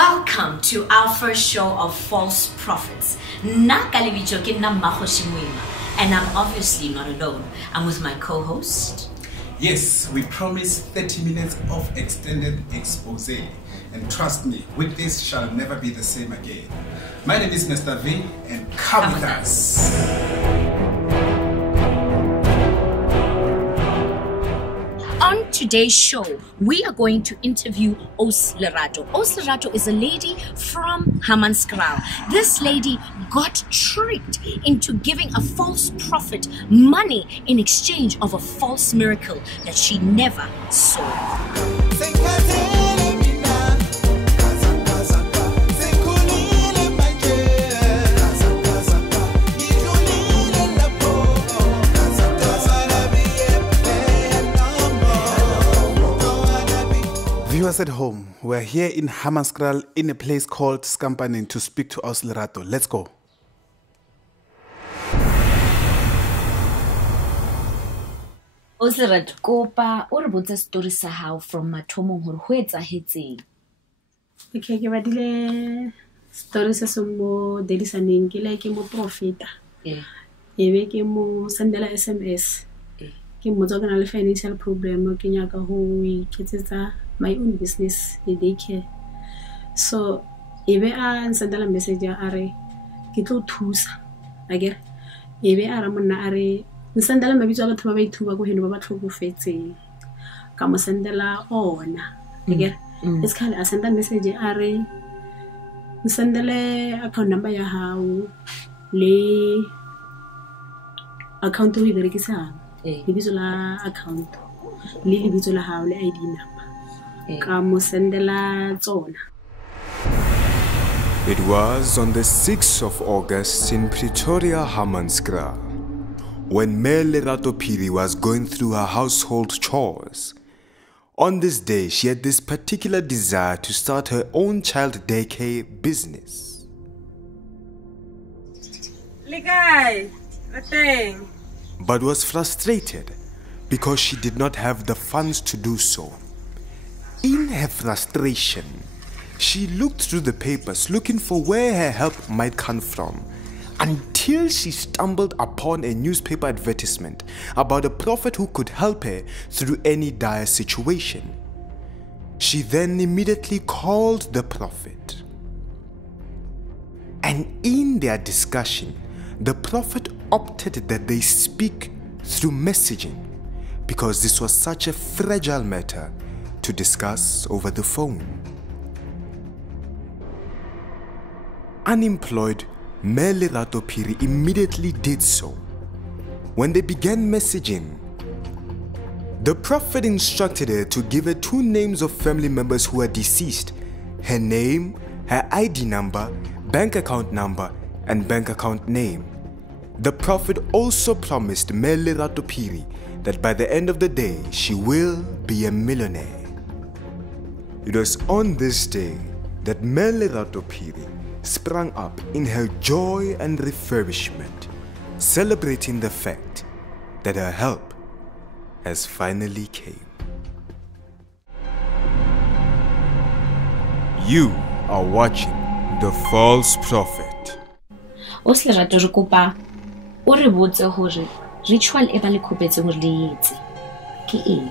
Welcome to our first show of False Prophets. And I'm obviously not alone. I'm with my co-host. Yes, we promise 30 minutes of extended expose. And trust me, with this shall never be the same again. My name is Mr. V, and come with us. On today's show, we are going to interview Os Lerato. Os Lerato is a lady from Hammanskraal. This lady got tricked into giving a false prophet money in exchange of a false miracle that she never saw. Viewers at home, we're here in Hammanskraal in a place called Skampanen to speak to Os Lerato. Let's go. Os Lerato, kopa o re botse story sa hao from mathomong hore ho etsahetseng. Okay, ke badile story sa mo dedisaneng ke like mo profita. Ebe ke mo sendela SMS. Ke mo tsogana le financial problem ke nyaka ho iketsetsa my own business the daycare. So ebe a nsendela message ya are ke tlo thusa age ebe a ra monna are nsendela mabitso a batho ba ba ithuba go heno ba ba tlhokofetseng ka mo sendela ona age it's kind of a send message are nsendele account number ya hao le account o e berekisang lebitso la account le lebitso la hao le ID number. It was on the 6th of August in Pretoria Hammanskraal when Lerato was going through her household chores. On this day, she had this particular desire to start her own child daycare business. But was frustrated because she did not have the funds to do so. In her frustration, she looked through the papers looking for where her help might come from until she stumbled upon a newspaper advertisement about a prophet who could help her through any dire situation. She then immediately called the prophet. And in their discussion, the prophet opted that they speak through messaging because this was such a fragile matter to discuss over the phone. Unemployed, Lerato immediately did so. When they began messaging, the prophet instructed her to give her 2 names of family members who are deceased, her name, her ID number, bank account number, and bank account name. The prophet also promised Lerato that by the end of the day, she will be a millionaire. It was on this day that Lerato sprang up in her joy and refurbishment, celebrating the fact that her help has finally came. You are watching The False Prophet. Os Lerato re kopa o re botse hore ritual e ba le khopetse hore le etse ke eng?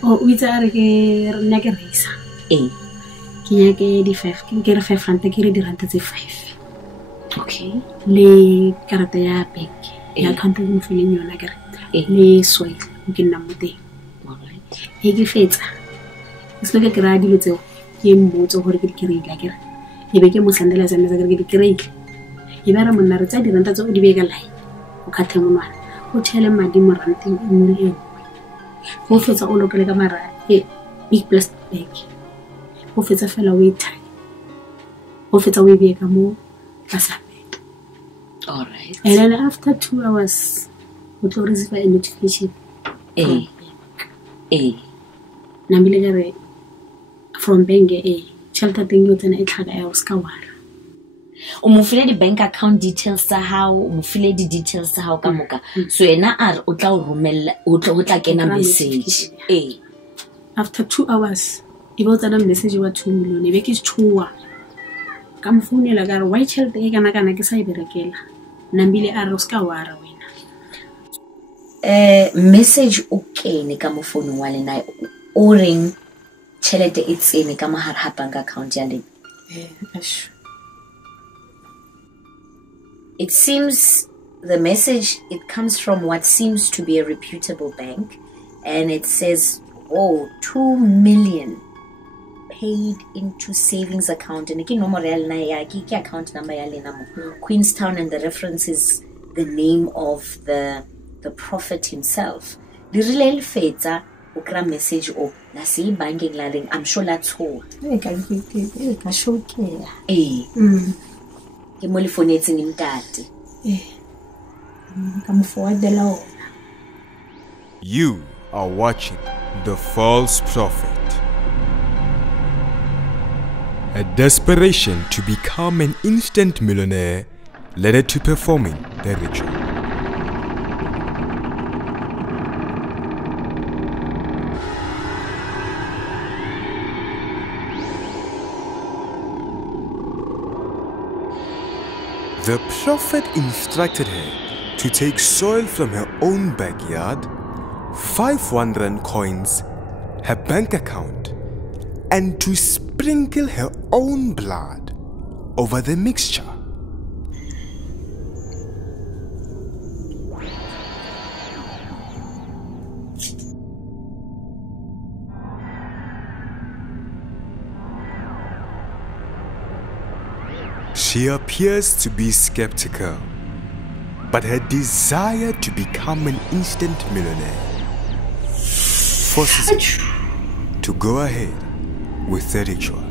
Oh, we are nyake reisa. Ke nyake di 5, ke re 5 rand ke re di rand tse 5. Okay. Le karata ya bank. Ya account mo fileng yona ke re. Le swipe ke nna mo teng. Alright. E ke fetsa. Se ke ra di lotse ke mmotso hore ke re ila ke re. E be ke mo sendela sa me ke ke re. E ba ra monna re tsa di rand tse o di be ka line. O khathe mo nwana. O tshele madi mo ranteng e mo le go fetsa o lokele ka mara big plastic bag go fetsa fela we tie go fetsa we be ka mo passport. All right. And then after 2 hours we to receive a notification nambile ka re from bank shelter thing yo tsena e tlhaga ya o ska wara o mo file di bank account details sa hao o mo file di details sa hao ka moka so ena a o tla o romella o tla kena message after 2 hours e bo tsana message wa 2 million e be ke tshuwa ka mfounela ka re why child e kana ke sa e berekela nambile a re o ska wara wena message o kene ka mo phone wa lena o reng chelete e tsene ka mahar ha bank account ya le it seems the message it comes from what seems to be a reputable bank and it says 2 million paid into savings account and again nomoro ya lena ya ke account number ya lena mo Queenstown and the reference is the name of the prophet himself di rile fetsa o kra message o la se banking la leng I'm sure that's who ka shokela ke mo le fonetseng ntate ka mo forwardela ona. You are watching The False Prophet. A desperation to become an instant millionaire led her to performing the ritual. The prophet instructed her to take soil from her own backyard, 5 Rand coins, her bank account, and to sprinkle her own blood over the mixture. She appears to be skeptical, but her desire to become an instant millionaire forces her to go ahead with the ritual.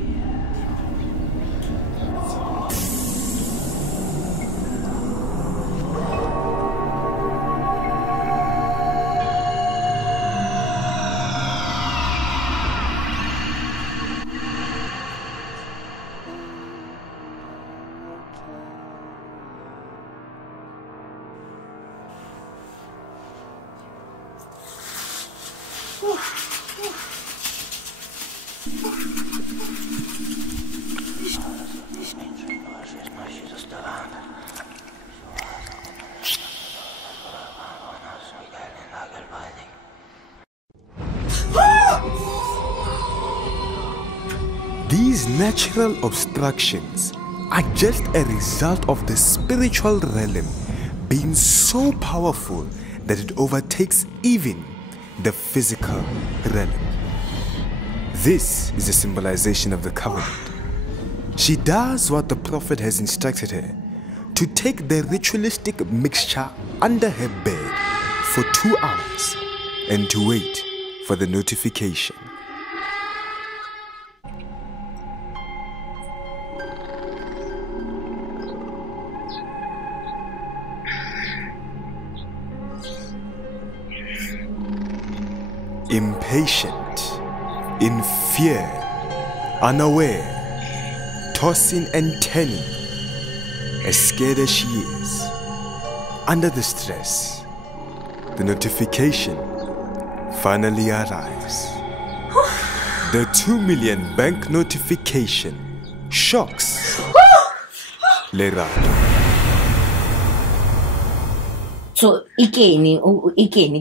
These natural obstructions are just a result of the spiritual realm being so powerful that it overtakes even the physical realm. This is a symbolization of the covenant. She does what the prophet has instructed her, to take the ritualistic mixture under her bed for 2 hours and to wait for the notification. Impatient, in fear, unaware, tossing and turning, as scared as she is, under the stress, the notification finally arrives. The 2 million bank notification shocks Lerato. So ikeni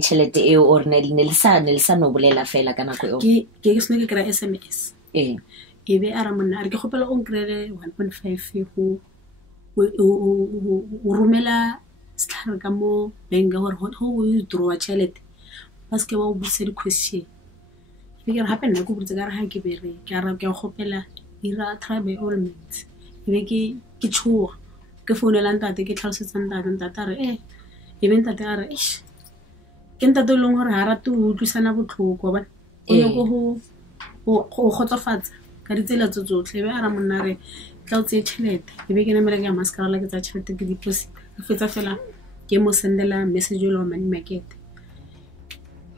chelete e or nelsa no bolela fela kana ko ke ke kra SMS e be ara monna re ke gopela on krele 1.5 go o romela stlhare ka mo benga hore ho withdraw chelete parce que ba o botsa di question ke re hape nna go botsa ka re ha ke bere ke ara ke gopela ira try by all means e be ke tshoa ke founela ntate ke tlhalosetsa ntate re even ntate a re ke ntate o leng gore ha rate o utlwisana botlhoko ba o nyako go khotsofatsa ka ditsela tsotlhe be a ra monna re tla o tse chelete e be ke nemela ke Hammanskraal ke tsa chelete ke deposit ke fetsa fela ke mo sendela message lo money market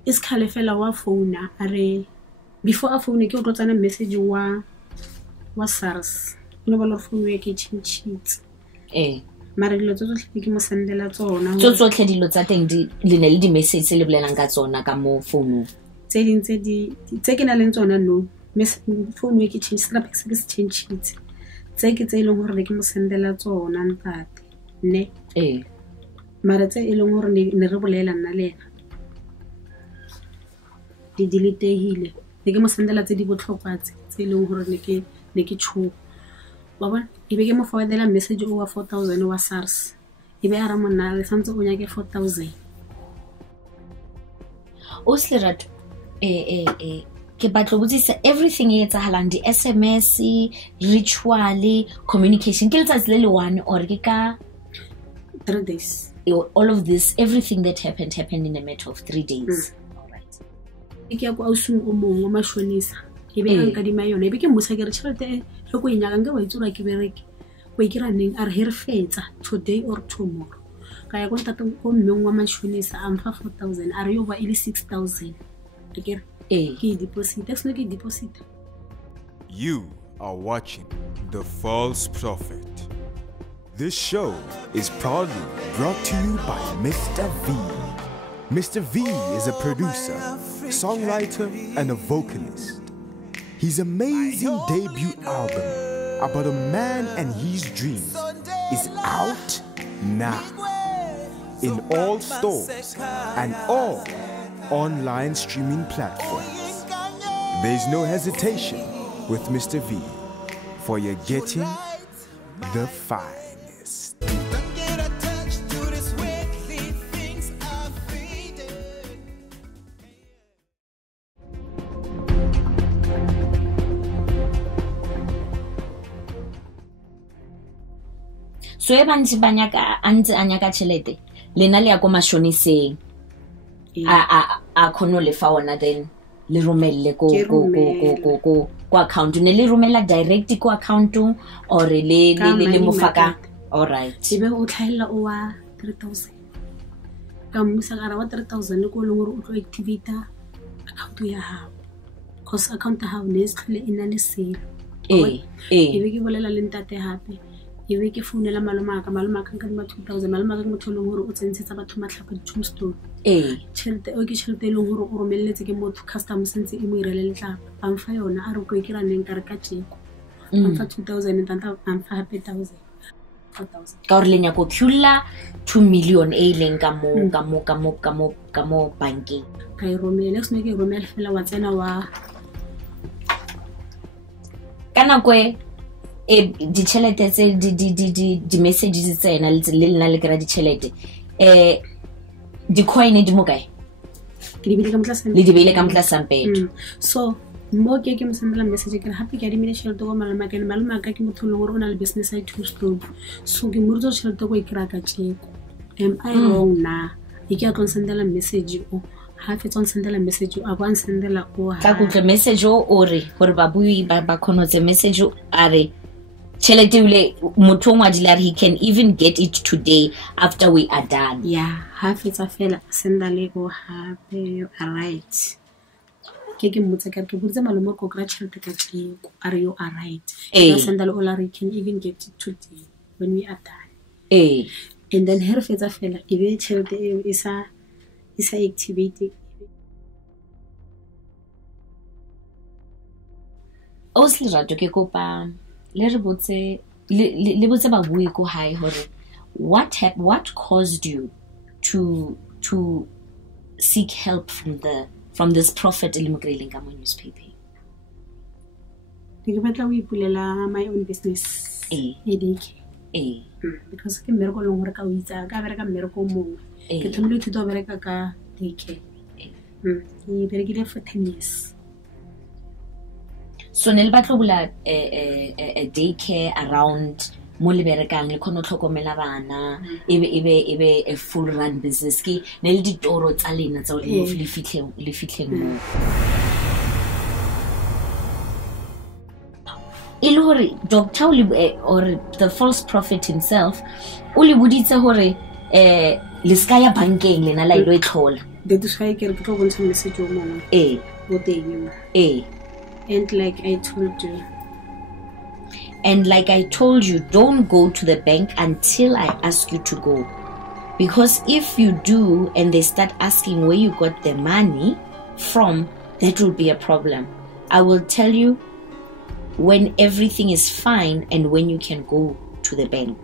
is khale fela wa phone a re before a phone ke o tlotsana message wa SARS no ba lo phone ya ke chinchits mara dilo tsotlhe ke mo sendela tsona tsotlhe dilo tsa teng di le ne le di message le bolelang ka tsona ka mo phone tse ding tse ke na leng tsona no phone e ke change scrap se ke se change it tse ke tse ileng hore ke mo sendela tsona ntate ne mara tse ileng hore ne re bolela nna le ena di deletehile ne ke mo sendela tse di botlhokwa tse ileng hore ne ke tsho ba bona e be ke mo forwardela message o wa 4000 wa SARS e be ara monna re santse o nyake 4000 o Lerato ke batlo botsisa everything e etsahalang di SMS ritual communication ke letsatsi le one or ke ka 3 days all of this everything that happened in a matter of 3 days all right ke ya kwa usung o mong wa mashonisa e be nka di mayona e be ke mmusa ke re tšhelete le go inyaka nka wa itsura ke bereke go ikira neng a re here fetsa today or tomorrow ka ya go ntata go mmeng wa mashonisa a mfa 4000 a re yo ba ile 6000 ke ke deposit that's not a deposit. You are watching The False Prophet. This show is proudly brought to you by Mr. V. Mr. V is a producer, songwriter, and a vocalist. His amazing debut album about a man and his dreams is out now in all stores and all online streaming platforms. There is no hesitation with Mr. V, for you're getting the finest. So e bantsi banyaka antse anyaka tšhelete lena le ya ko mashoniseng a khono le fa ona then le romelle ko account ne le romela direct ko account or le mofaka all right e be o tlhaela o wa 3000 ka mmusa ka ra wa 3000 le ko le gore o tlo activate account ya hao cause account ya hao ne se tlhole ina le sale e be ke bolela le ntate hape e be ke founela malomaka ka di 2000 malomaka ke motho le gore o tsentsetsa batho matlhapa di tombstone tšhelete o ke tšhelete e leng gore o romelletse ke motho custom sentse e mo irele letlapa ba mfa yona a re ko ikira neng ka re ka tšeko ba mfa 2000 tanta ba mfa hape 1000 4000 ka gore le nya go khula 2 million e leng ka mo banking ka e romela se ke romela fela wa tsena wa kana kwe di tšhelete tse di messages tsena le lena le kra di tšhelete di coin di mo kae ke di bile ka motla le di bile ka motla sampeto so mo ke mo sendela message ke happy ke di mile tšhelete go malomaka ke motho le gore o na le business side to stone so ke murzo tšhelete go ikira ka tšeko am I wrong na e ke a tlo sendela message o ha fetsa sendela message a ba sendela o ka go message o re gore ba bui ba khonotse message are tšhelete ule motho ngwa dilare he can even get it today after we are done ha fetsa fela senda le go hape right ke mmotsa ka ke botsa malomo ko kra tšhelete ka tšeko are you all right senda le all you can even get it today when we are done and then her fetsa fela e be tšhelete e isa activate Lerato ke kopa le re botse le botse ba bui ko high hore what caused you to seek help from this prophet le mokreleng ka mo newspaper ke batla o ipulela my own business because ke mmereko le gore ka o itsa ka bereka mmereko mongwe ke thomile thuto bereka ka daycare ke berekile for 10 years so ne le batlo bula a daycare around mo le berekang le khono tlhokomela bana ebe a full run business ke ne le ditoro tsa lena tsa le fitlheng mo ile hore doctor or the false prophet himself o le buditse hore le ska ya bankeng lena la ilo e tlhola de tso ga ke re tlo bontsha message o mona bo teng and like I told you don't go to the bank until I ask you to go, because if you do and they start asking where you got the money from, that will be a problem. I will tell you when everything is fine and when you can go to the bank.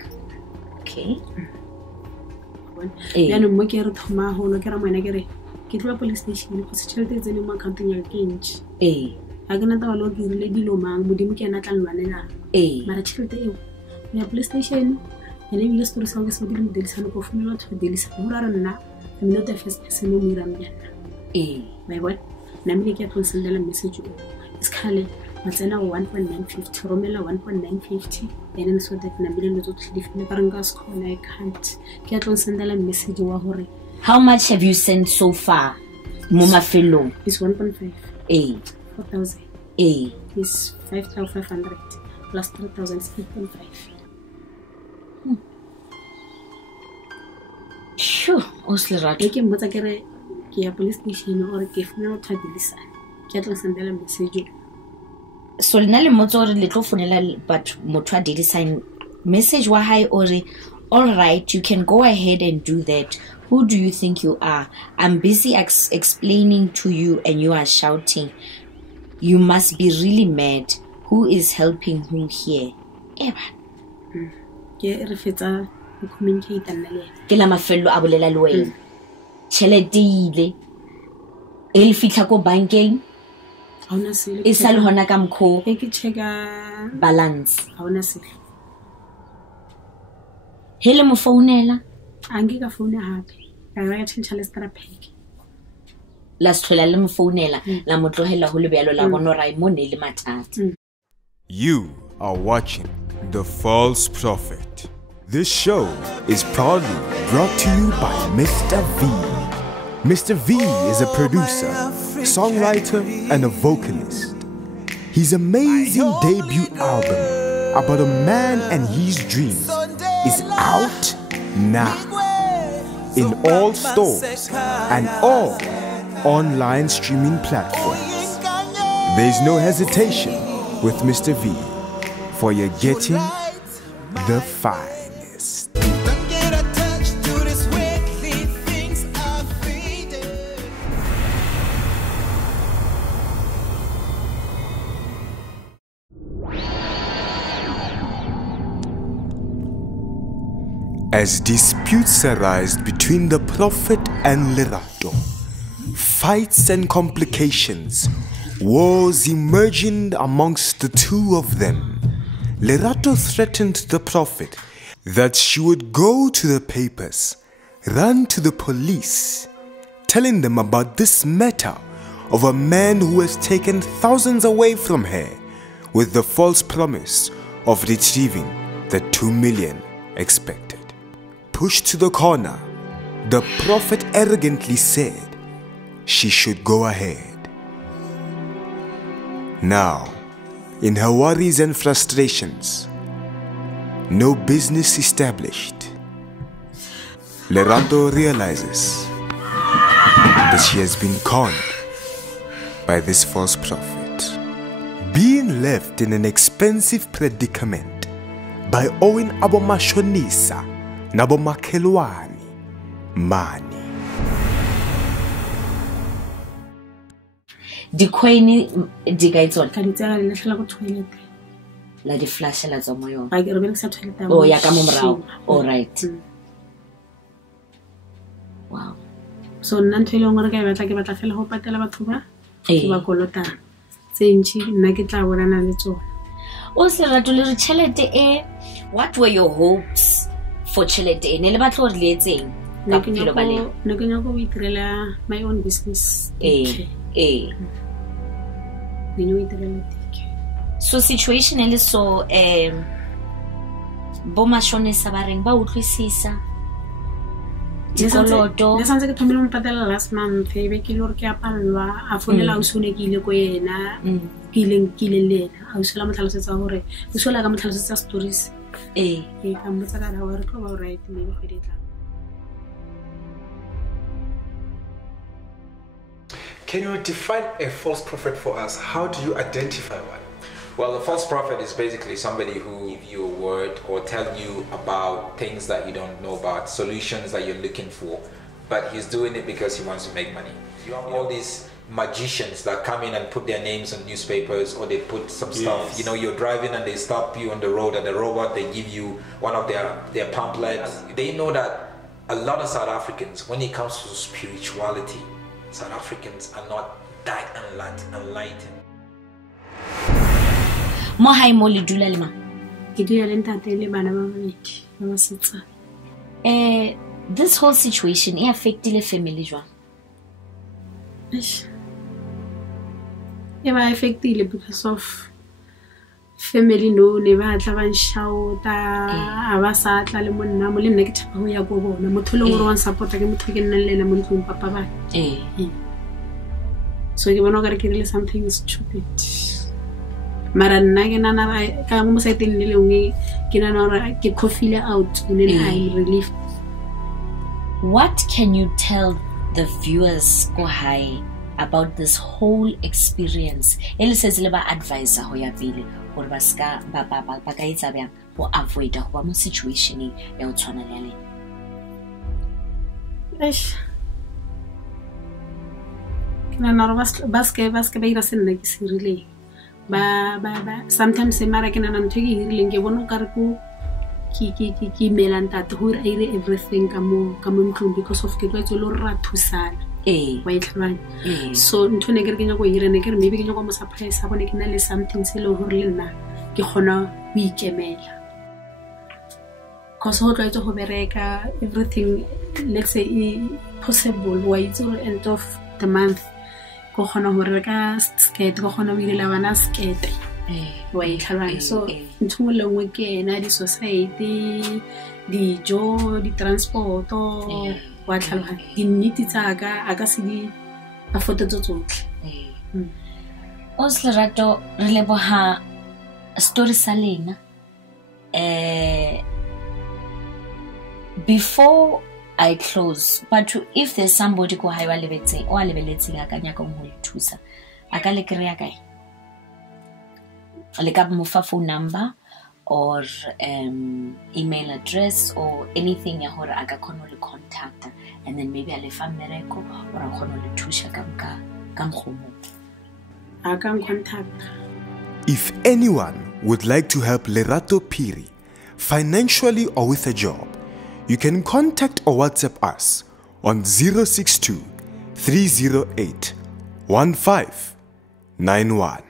Okay? Ya no mo ke re thoma ho no ke ra mwana ke re ke tloa police station go se tšhelete tse mo accounteng ya ke ntši a ke nata ba lo ke rile dilo mang modimo ke ena tla lwanela mara tšhelete eo ya police station ene bile story sa go se mo dilisana go fumela batho dilisana go ra nna I'm not the first person who mira mjana my what na mile ke tlo sendela message o iskale matsena 1.950 romela 1.950 and then so that na mile lo tlo tlhidifile ka renga skhola I can't ke tlo sendela message wa hore how much have you sent so far mo mafelong is 1.5 4,000 is 5,500 plus 3,000 is 8.5 Sure, Oslerato. Ke mbotsa ke re ke ya police station or ke funa go thadilisana ke tla sendela message so lena le motso re le tlo fonela but motho a design message wa hai ore all right you can go ahead and do that. Who do you think you are? I'm busy explaining to you and you are shouting. You must be really mad. Who is helping who here? Eba ke re fetsa communicate nna le ke la mafello a bolela le wena tšhelete ile e le fitla ko bankeng hauna sele e sa le hona ka mkho ke checka balance hauna sele hele mo founela ange ka phone hape ka ra tšhentšha le strategy la sithola le mo founela la motlohela ho lebelo la bona ra imone le mathata. You are watching The False Prophet. This show is proudly brought to you by Mr. V. Mr. V is a producer, songwriter, and a vocalist. His amazing debut album about a man and his dreams is out now in all stores and all online streaming platforms. There is no hesitation with Mr. V, for you're getting the finest. As disputes arise between the prophet and Lerato, fights and complications, wars emerging amongst the two of them, Lerato threatened the prophet that she would go to the papers, run to the police, telling them about this matter of a man who has taken thousands away from her with the false promise of retrieving the 2 million expected. Pushed to the corner, the prophet arrogantly said she should go ahead. Now, in her worries and frustrations, no business established, Lerato realizes that she has been conned by this false prophet. Being left in an expensive predicament by owing abomashonisa nabo makhelwani money. Di coin di ga itsona ka ditsela le hlela go toilet la di flash la tsa mo yona ba ke re be sa toilet oh ya ka mo morao all right wow so nna ntwele ngore ka batla ke batla fela go patela batho ba ke ba kolota tsentši nna ke tla bona le tsona o se rato le re tšhelete e what were your hopes for tšhelete e ne le batlo re le etseng ka phelo ba le ne ke nyaka go itirela my own business so situation ele so bo mashonisa ba reng ba utlwisisa dikoloto le santse ke thomile mo patela last month e be ke le gore ke a palelwa a fonela o sone ke ile ko yena ke ile le ena a usela motlhalosetsa gore o sola ka motlhalosetsa stories ka mbotsa ka ra gore go ba right mme go ditla. Can you define a false prophet for us? How do you identify one? Well, a false prophet is basically somebody who gives you a word or tell you about things that you don't know about, solutions that you're looking for, but he's doing it because he wants to make money. You have all these magicians that come in and put their names on newspapers, or they put some stuff. You know, you're driving and they stop you on the road, and the robot, they give you one of their pamphlets. They know that a lot of South Africans, when it comes to spirituality, South Africans are not that enlightened. Mohai moli dula lima. Ke dula le ntate le bana ba babedi ba basetsana. This whole situation it affected the family jwang? It was affected because of family no never tla ban shout aba sa tla le monna mo le nna ke thapa ho ya go bona motho le gore wa support ke motho ke nna le mo ntlong papa ba so ke bona gore ke rile something stupid mara nna ke nana ka mo sa teng le lengwe ke nana gore ke coffee out and then I relief. What can you tell the viewers go high about this whole experience? Ele says le ba advisor ho ya pele gore ba ska ba ka etsa bjang go avoid go ba mo situation e ya o tshwana le le. Kana no baske ba ira senna ke sirile ba sometimes se mara kana ntho ke hirile ke bona ka re ko ki melanta to hore ire everything ka mo ntlong because of ke tlwaetse lo ra thusana wa itlhwana so ntho ne ke re ke nya go ira ne ke re maybe ke nya go mo surprise ha bone ke na le something se le hore le nna ke khona go ikemela cause ho tlwaetse go bereka everything let's say possible wa itse gore end of the month go khona go reka skirt go khona go ile bana skirt wa itlhwana so ntho le ngwe ke na di society di jo di transport wa tlhalwa di nniti tsa ka se di afoto tsotlhe. Oslerato re leboha story sa lena before I close, but if there's somebody go high wa lebetse o a lebeletseng a ka nya go mo thusa a ka le kreya kae le ka mo fa phone number or email address or anything ya hore a ka khona le contact and then maybe a le fa mmereko or a khona le thusha ka mkhomo a ka contact. If anyone would like to help Lerato Phiri financially or with a job, you can contact or WhatsApp us on 062 308 1591.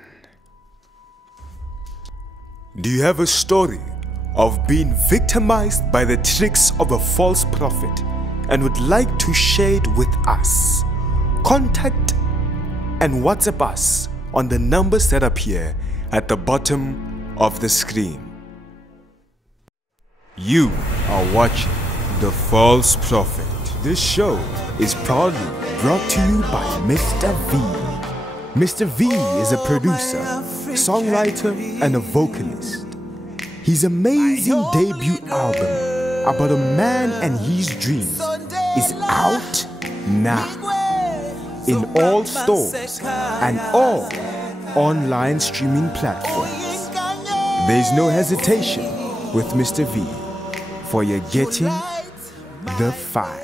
Do you have a story of being victimized by the tricks of a false prophet and would like to share it with us? Contact and WhatsApp us on the numbers that appear at the bottom of the screen. You are watching The False Prophet. This show is proudly brought to you by Mr. V. Mr. V is a producer, songwriter, and a vocalist. His amazing debut album about a man and his dreams is out now in all stores and all online streaming platforms. There is no hesitation with Mr. V, for you're getting the fire.